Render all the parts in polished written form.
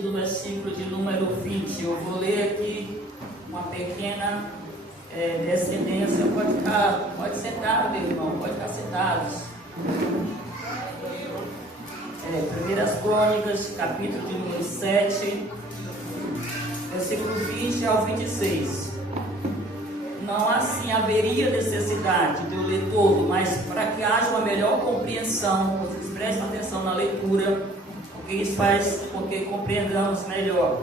do versículo de número 20. Eu vou ler aqui uma pequena descendência. Pode sentar, meu irmão, pode ficar sentados. Primeiras Crônicas, capítulo de número 7, versículo 20 ao 26. Não assim haveria necessidade de eu ler todo, mas para que haja uma melhor compreensão, vocês prestem atenção na leitura, porque isso faz com que compreendamos melhor.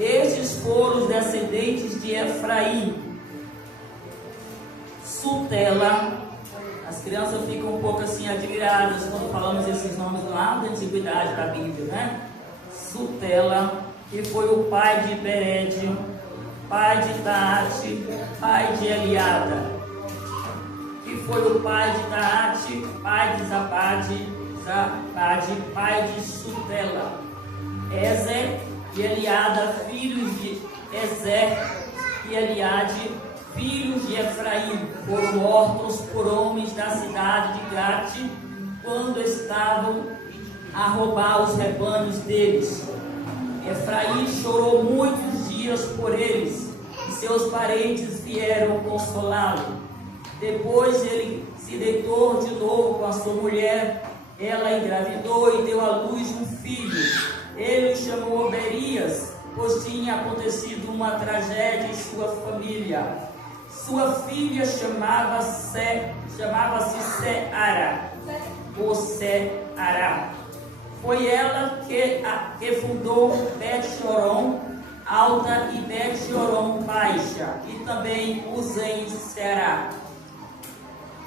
Estes foram os descendentes de Efraim: Sutela. As crianças ficam um pouco assim admiradas quando falamos esses nomes lá da antiguidade da Bíblia, né? Sutela, que foi o pai de Bered, pai de Taate, pai de Eliada, que foi o pai de Taate, pai de Zabade, pai de Sutela. Ezer e Eliada, filhos de Ezer e Eliade, filhos de Efraim, foram mortos por homens da cidade de Gate, quando estavam a roubar os rebanhos deles. Efraim chorou muitos dias por eles, e seus parentes vieram consolá-lo. Depois ele se deitou de novo com a sua mulher, ela engravidou e deu à luz um filho. Ele o chamou Berias, pois tinha acontecido uma tragédia em sua família. Sua filha chamava-se Seara, ou Seara. Foi ela que fundou Bet-Horon Alta e Bet-Horon Baixa, e também Uzem Seara.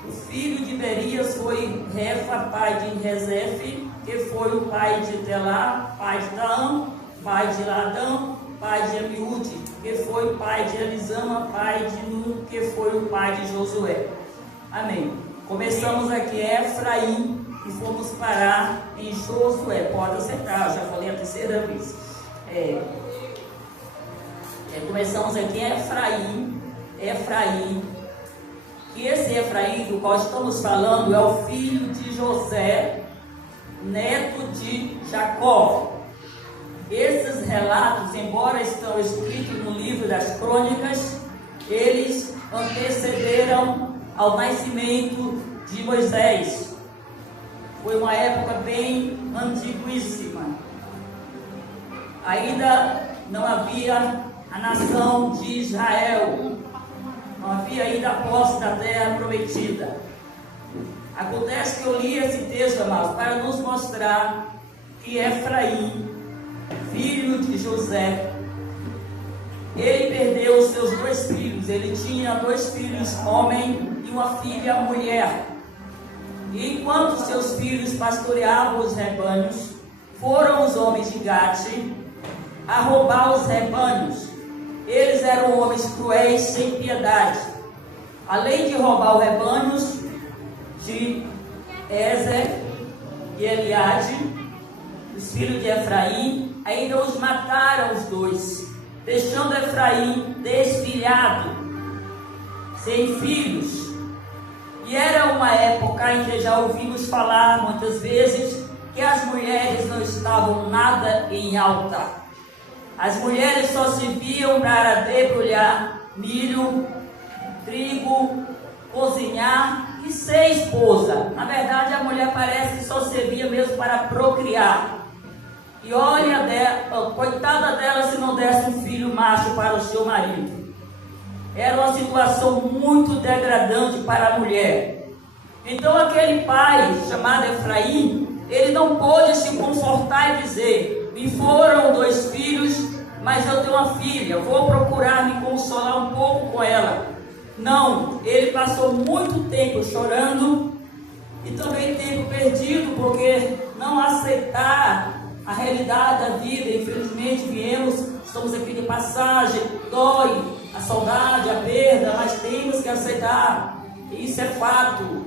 O filho de Berias foi Refa, pai de Rezefe, que foi o pai de Telá, pai de Taã, pai de Ladã, pai de Amiúde, que foi pai de Elisama, pai de Nun, que foi o pai de Josué. Amém. Começamos aqui Efraim e fomos parar em Josué. Pode acertar, já falei a terceira vez. Começamos aqui Efraim. E esse Efraim do qual estamos falando é o filho de José, neto de Jacó. Esses relatos, embora estão escritos no livro das Crônicas, eles antecederam ao nascimento de Moisés. Foi uma época bem antiguíssima. Ainda não havia a nação de Israel, não havia ainda a posse da terra prometida. Acontece que eu li esse texto, amados, para nos mostrar que Efraim, filho de José, ele perdeu os seus dois filhos. Ele tinha dois filhos, homem, e uma filha, mulher. E enquanto seus filhos pastoreavam os rebanhos, foram os homens de Gate a roubar os rebanhos. Eles eram homens cruéis, sem piedade. Além de roubar os rebanhos de Ezer e Eliade, os filhos de Efraim, ainda os mataram os dois, deixando Efraim desfilhado, sem filhos. E era uma época em que já ouvimos falar muitas vezes que as mulheres não estavam nada em alta. As mulheres só serviam para debulhar milho, trigo, cozinhar e ser esposa. Na verdade, a mulher parece que só servia mesmo para procriar. E olha, coitada dela se não desse um filho macho para o seu marido. Era uma situação muito degradante para a mulher. Então aquele pai chamado Efraim, ele não pôde se confortar e dizer: me foram dois filhos, mas eu tenho uma filha, vou procurar me consolar um pouco com ela. Não, ele passou muito tempo chorando e também tempo perdido, porque não aceitar a realidade da vida. Infelizmente estamos aqui de passagem, dói a saudade, a perda, mas temos que aceitar, isso é fato.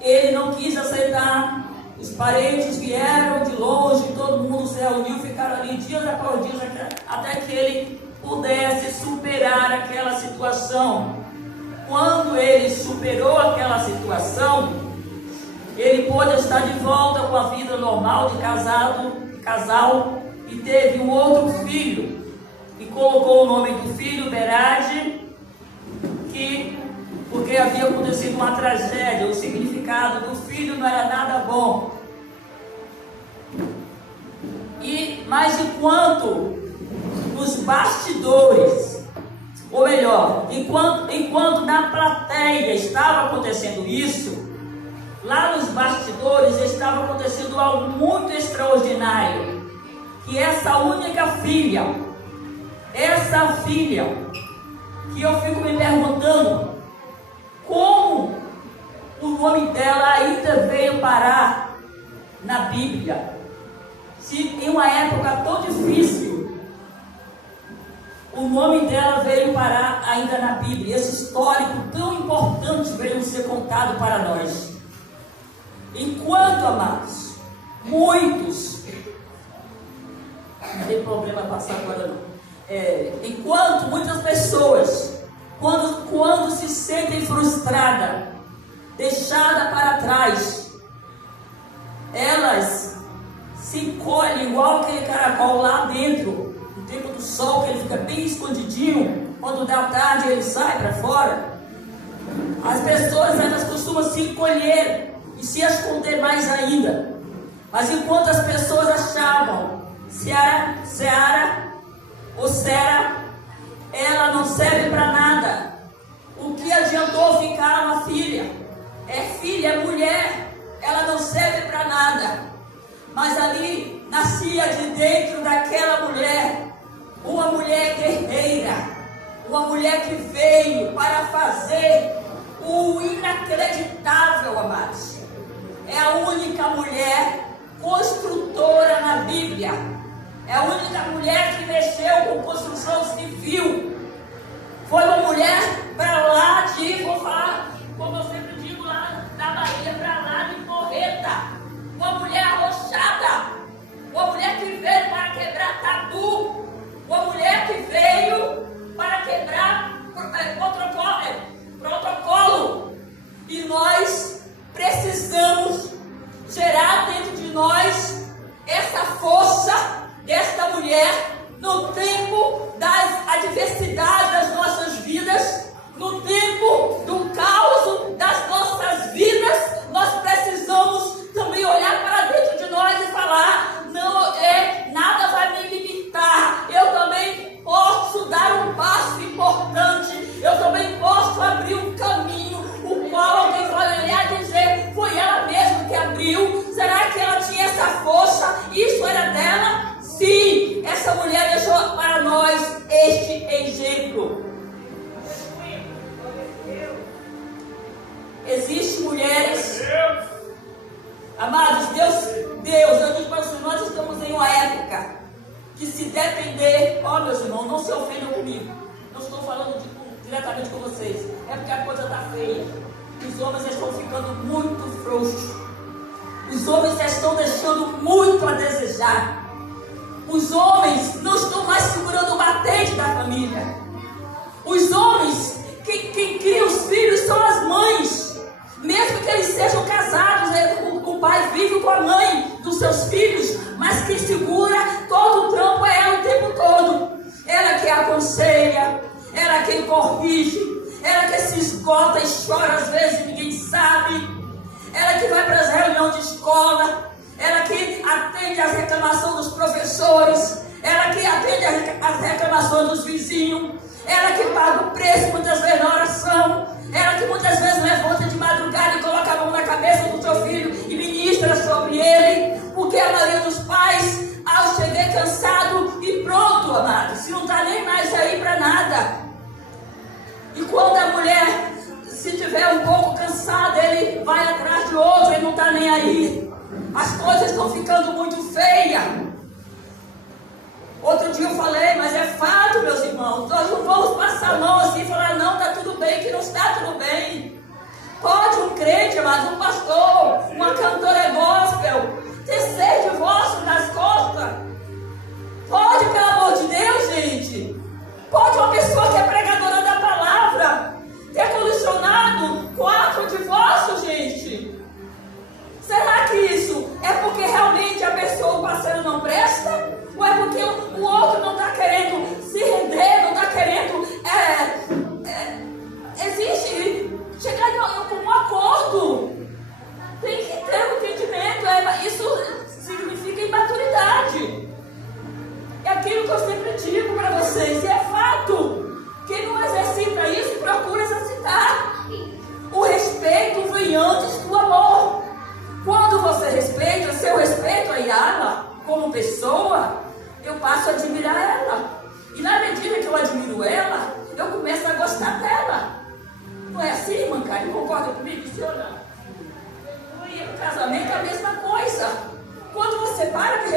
Ele não quis aceitar, os parentes vieram de longe, todo mundo se reuniu, ficaram ali dias após dias, até que ele pudesse superar aquela situação. Quando ele superou aquela situação, ele pôde estar de volta com a vida normal de casal, e teve um outro filho, e colocou o nome do filho Berade, porque havia acontecido uma tragédia. O significado do filho não era nada bom. Mas enquanto nos bastidores, ou melhor, enquanto na plateia estava acontecendo isso, lá nos bastidores estava acontecendo algo muito extraordinário, que essa única filha, que eu fico me perguntando como o nome dela ainda veio parar na Bíblia. Se em uma época tão difícil, o nome dela veio parar ainda na Bíblia. Esse histórico tão importante veio ser contado para nós. Enquanto, amados, muitos, não tem problema passar agora não. Enquanto muitas pessoas, quando se sentem frustradas, deixadas para trás, elas se encolhem igual aquele caracol lá dentro, no tempo do sol, que ele fica bem escondidinho, quando dá tarde ele sai para fora. As pessoas, elas costumam se encolher e se esconder mais ainda. Mas enquanto as pessoas achavam Sara, ela não serve para nada, o que adiantou ficar uma filha? É filha, é mulher, ela não serve para nada. Mas ali nascia de dentro daquela mulher, uma mulher guerreira, uma mulher que veio para fazer o inacreditável, amados. É a única mulher construtora na Bíblia. É a única mulher que mexeu com construção civil. Foi uma mulher para lá de, vou falar, como eu sempre digo, lá da Bahia, para lá de Porreta. Uma mulher arrochada. Uma mulher que veio para quebrar tabu. Uma mulher que veio para quebrar protocolo. E nós precisamos gerar dentro de nós essa força desta mulher no tempo das adversidades das nossas vidas, no tempo do caos das nossas vidas. Nós precisamos também olhar para dentro de nós e falar: não, nada vai me limitar. Eu também posso dar um passo importante. Eu também posso abrir um caminho, o qual alguém vai olhar e dizer: foi ela mesma que abriu. Será que ela tinha essa força? Isso era dela? Sim, essa mulher deixou para nós este exemplo. Existem mulheres, amados, Deus, eu digo para vocês, nós estamos em uma época que, se depender, meus irmãos, não se ofendam comigo, não estou falando diretamente com vocês, é porque a coisa está feia. Os homens estão ficando muito frouxos, os homens estão deixando muito a desejar. Os homens não estão mais segurando o batente da família. Os homens, quem cria os filhos são as mães. Mesmo que eles sejam casados, o pai vive com a mãe dos seus filhos, mas quem segura todo o trampo é ela o tempo todo. Ela que aconselha, ela quem corrige, ela que se esgota e chora às vezes e ninguém sabe. Ela que vai para as reuniões de escola, ela que atende às reclamações dos professores, ela que atende às reclamações dos vizinhos, ela que paga o preço muitas vezes na oração, ela que muitas vezes levanta de madrugada e coloca a mão na cabeça do seu filho e ministra sobre ele, porque a maioria dos pais, ao chegar cansado e pronto, amado, se não está nem mais aí para nada. E quando a mulher, se tiver um pouco cansada, ele vai atrás de outro, ele não está nem aí. As coisas estão ficando muito feias. Outro dia eu falei, mas é fato, meus irmãos. Nós não vamos passar a mão assim e falar: não, está tudo bem, que não está tudo bem. Pode um crente, mas um pastor, uma cantora gospel, ter 6 divórcios nas costas? Pode, pelo amor de Deus, gente. Pode uma pessoa que é pregadora da palavra ter condicionado 4 divórcios, gente?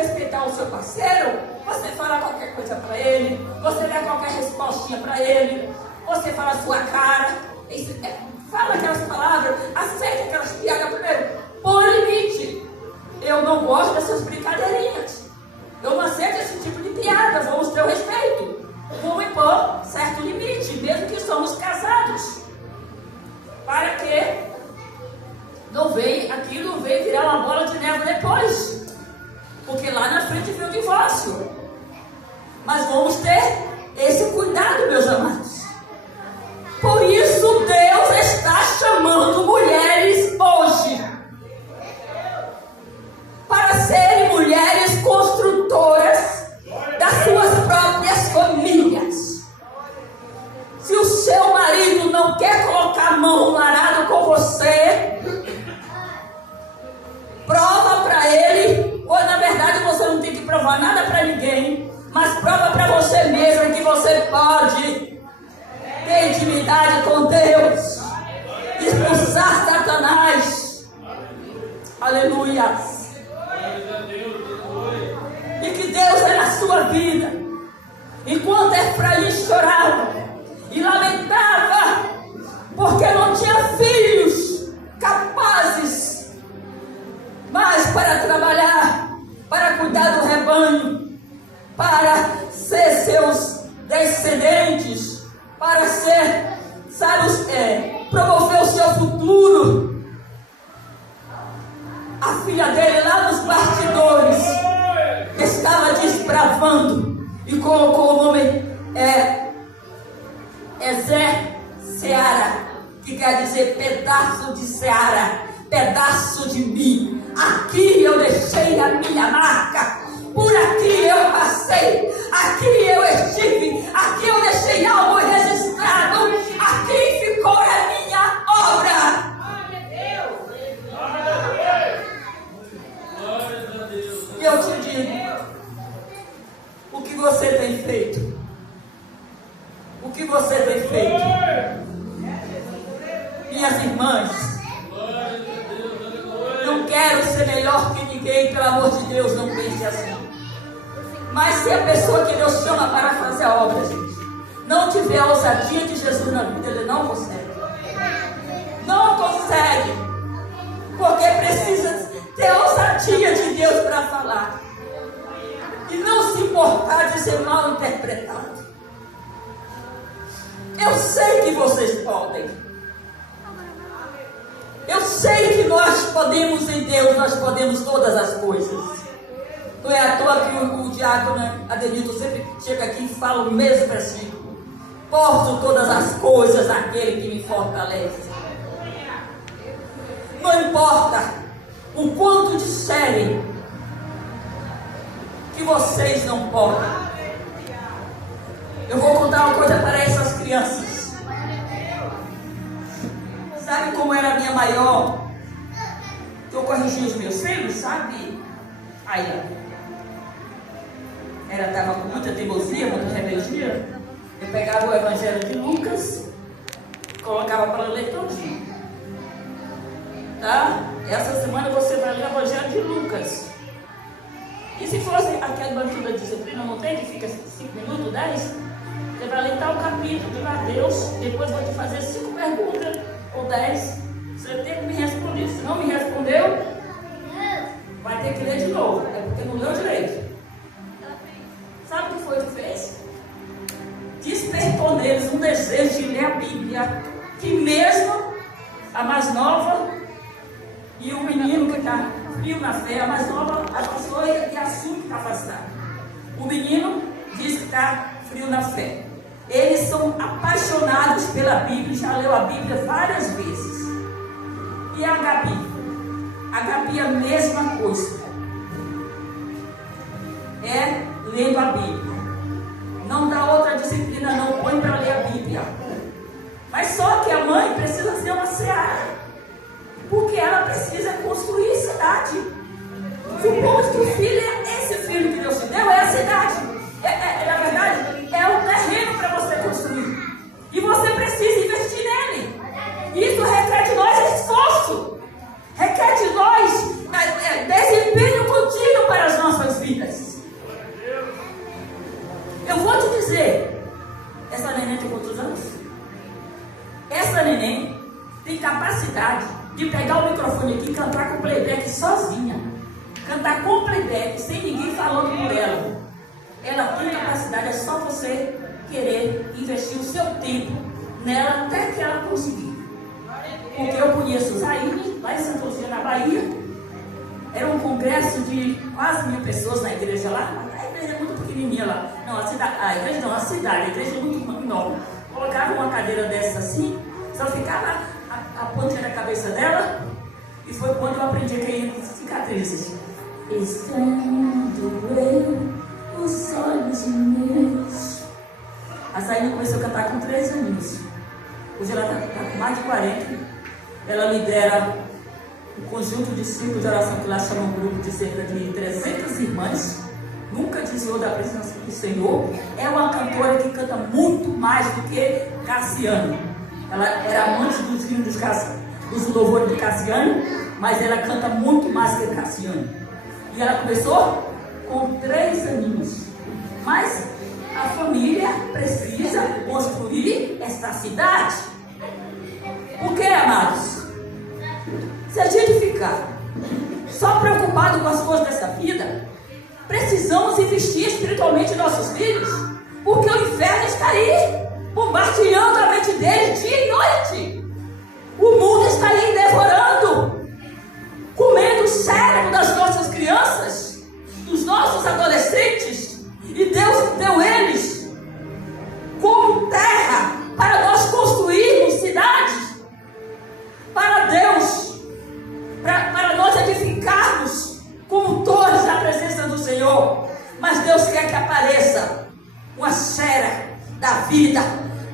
respeitar o seu parceiro, você fala qualquer coisa para ele, você dá qualquer respostinha para ele, você fala a sua cara, fala aquelas palavras, aceita aquelas piadas primeiro. Põe limite. Eu não gosto dessas brincadeirinhas. Eu não aceito esse tipo de piada. Vamos ter o respeito. Vamos impor certo limite, mesmo que somos casados. Para que aquilo não venha virar uma bola de neve depois. Porque lá na frente vem o divórcio. Mas vamos ter esse cuidado, meus amados. Por isso Deus está chamando mulheres hoje para serem mulheres construtoras das suas próprias famílias. Se o seu marido não quer colocar a mão no arado com você, prova para ele, ou na verdade você não tem que provar nada para ninguém, mas prova para você mesmo que você pode ter intimidade com Deus, expulsar Satanás. Aleluia. E que Deus é na sua vida. Enquanto Efraim chorava e lamentava porque não tinha filhos capazes mais para trabalhar, para cuidar do rebanho, para ser seus descendentes, para ser, promover o seu futuro. A filha dele lá nos bastidores estava desbravando e colocou o nome Seara, que quer dizer pedaço de Seara, pedaço de mim. Aqui eu deixei a minha marca, por aqui eu passei, aqui eu estive, aqui eu deixei algo registrado, aqui ficou a minha obra. E eu te digo, o que você tem feito? O que você tem feito? Minhas irmãs, não quero ser melhor que ninguém, pelo amor de Deus, não pense assim. Mas se a pessoa que Deus chama para fazer a obra, gente, não tiver a ousadia de Jesus na vida, ele não consegue. Não consegue. Porque precisa ter ousadia de Deus para falar. E não se importar de ser mal interpretado. Eu sei que vocês podem. Eu sei que nós podemos em Deus, nós podemos todas as coisas. Não é à toa que o diácono Adenilton sempre chega aqui e fala o mesmo versículo. Posso todas as coisas naquele que me fortalece. Não importa o quanto disserem que vocês não podem. Eu vou contar uma coisa para essas crianças. Sabe como era a minha maior? Que eu corrigi os meus filhos, sabe? Aí, ela estava com muita teimosia, muita rebeldia. Eu pegava o Evangelho de Lucas, colocava para ler todinho. Tá? Essa semana você vai ler o Evangelho de Lucas. E se fosse aquela banquinha da disciplina, não tem, que fica 5 minutos, 10? Você vai ler tal capítulo de Mateus, depois vou te fazer 5 perguntas, ou 10. Você tem que me responder. Se não me respondeu, vai ter que ler de novo. É porque não leu direito. Sabe o que foi que fez? Despertou neles um desejo de ler a Bíblia. Que mesmo a mais nova e o menino que está frio na fé, a mais nova afastou e assume que está afastado. O menino diz que está frio na fé. Eles são apaixonados pela Bíblia, já leu a Bíblia várias vezes. E a Gabi? A Gabi é a mesma coisa. É lendo a Bíblia. Não dá outra disciplina, não põe para ler a Bíblia. Mas só que a mãe precisa ser uma seara. Porque ela precisa construir cidade. Supomos que o filho é esse filho que Deus te deu, é a cidade. Na verdade, é o terreno para você construir. E você precisa investir nele. Isso requer de nós esforço. Requer de nós desempenho contínuo para as nossas vidas. ela tem capacidade, é só você querer investir o seu tempo nela até que ela conseguir. Porque eu conheço Zaire, lá em Santa Luzia, na Bahia. Era um congresso de quase 1000 pessoas na igreja lá. A igreja é muito pequenininha lá. Não, a cidade, a igreja não, a cidade. A igreja é muito enorme. Colocava uma cadeira dessa assim, só ficava a pontinha da cabeça dela. E foi quando eu aprendi a cair cicatrizes. Estando eu, os olhos meus. A Zaire começou a cantar com 3 aninhos. Hoje ela está com mais de 40. Ela lidera um conjunto de círculos de oração que lá chama um grupo de cerca de 300 irmãs. Nunca desviou da presença do Senhor. É uma cantora que canta muito mais do que Cassiano. Ela era amante dos hinos dos louvores de Cassiano, mas ela canta muito mais que Cassiano. E ela começou com 3 aninhos. Mas a família precisa construir esta cidade. Por que, amados? Se a gente ficar só preocupado com as coisas dessa vida, precisamos investir espiritualmente em nossos filhos, porque o inferno está aí, bombardeando a mente deles dia e noite. O mundo está aí devorando, comendo o cérebro das nossas crianças, dos nossos adolescentes, e Deus deu eles como terra para nós construirmos cidades, para Deus, para nós edificarmos como torres na presença do Senhor. Mas Deus quer que apareça uma esfera da vida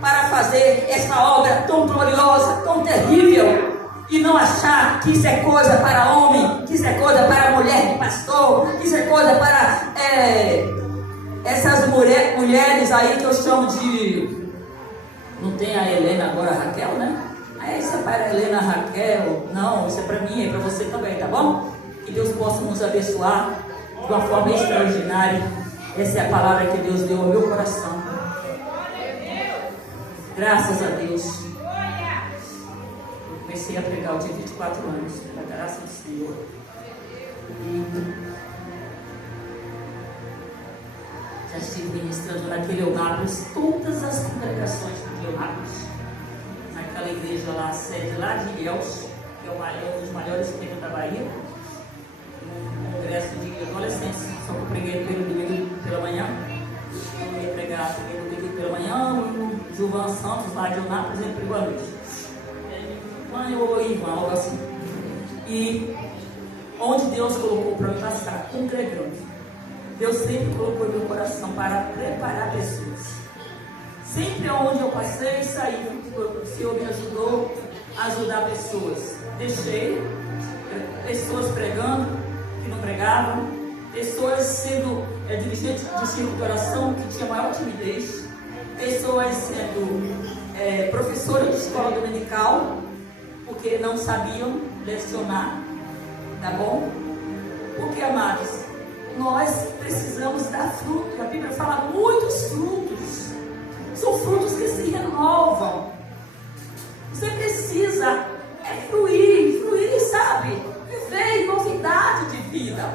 para fazer essa obra tão gloriosa, tão terrível, e não achar que isso é coisa para homem, que isso é coisa para mulher de pastor, que isso é coisa para essas mulheres aí que eu chamo de... Não tem a Helena agora, a Raquel, né? Isso é para a Helena, a Raquel. Não, isso é para mim, é para você também, tá bom? Que Deus possa nos abençoar de uma forma extraordinária. Essa é a palavra que Deus deu ao meu coração. Graças a Deus. Eu comecei a pregar, eu tinha 24 anos, pela graça do Senhor. Já estive ministrando naquele Eunápolis, todas as congregações de Eunápolis. Naquela igreja lá, a sede lá de Ilhéus, que é um dos maiores templos da Bahia. Um congresso de adolescentes, só que eu preguei pelo domingo pela manhã. Eu ia pregar pelo domingo pela manhã, o Gilvan Santos, lá de Eunápolis, ele pregou à noite. Mãe ou Ivan, algo assim. E onde Deus colocou para me passar, congregando. Deus sempre colocou no meu coração para preparar pessoas. Sempre onde eu passei, saí, o Senhor me ajudou a ajudar pessoas. Deixei pessoas pregando, que não pregavam, pessoas sendo dirigentes de círculo de oração, que tinha maior timidez, pessoas sendo professoras de escola dominical, porque não sabiam lecionar, tá bom? Porque, amados, nós precisamos dar fruto. A Bíblia fala muitos frutos. São frutos que se renovam. Você precisa fluir, sabe? Viver em novidade de vida.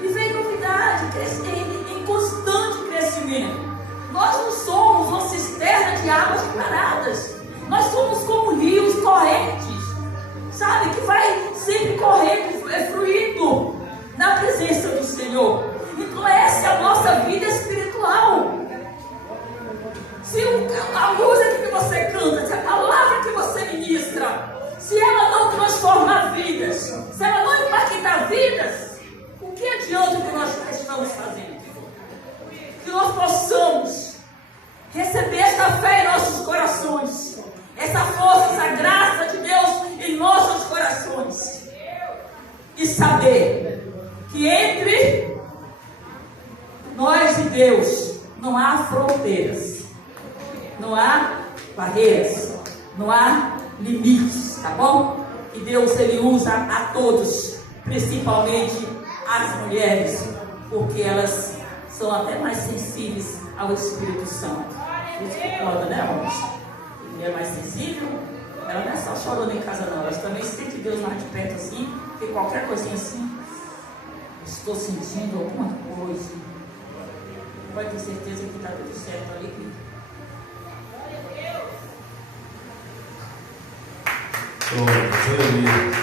Viver em novidade, em constante crescimento. Nós não somos uma cisterna de águas paradas. Nós somos como rios correntes, sabe? Que vai sempre correndo, fluindo na presença do Senhor. Então essa é a nossa vida espiritual. Se a música que você canta, se a palavra que você ministra, se ela não transformar vidas, se ela não impactar vidas, o que adianta o que nós estamos fazendo? Que nós possamos receber esta fé em nossos corações, essa força, essa graça de Deus em nossos corações, e saber que entre nós e Deus não há fronteiras, não há barreiras, não há limites, tá bom? E Deus, Ele usa a todos, principalmente as mulheres, porque elas são até mais sensíveis ao Espírito Santo. Isso que conta, né, irmãos? A mulher mais sensível, ela não é só chorando em casa, não. Elas também sentem Deus mais de perto assim, porque qualquer coisinha assim, estou sentindo alguma coisa. pode ter certeza que está tudo certo ali, querido. Glória a Deus.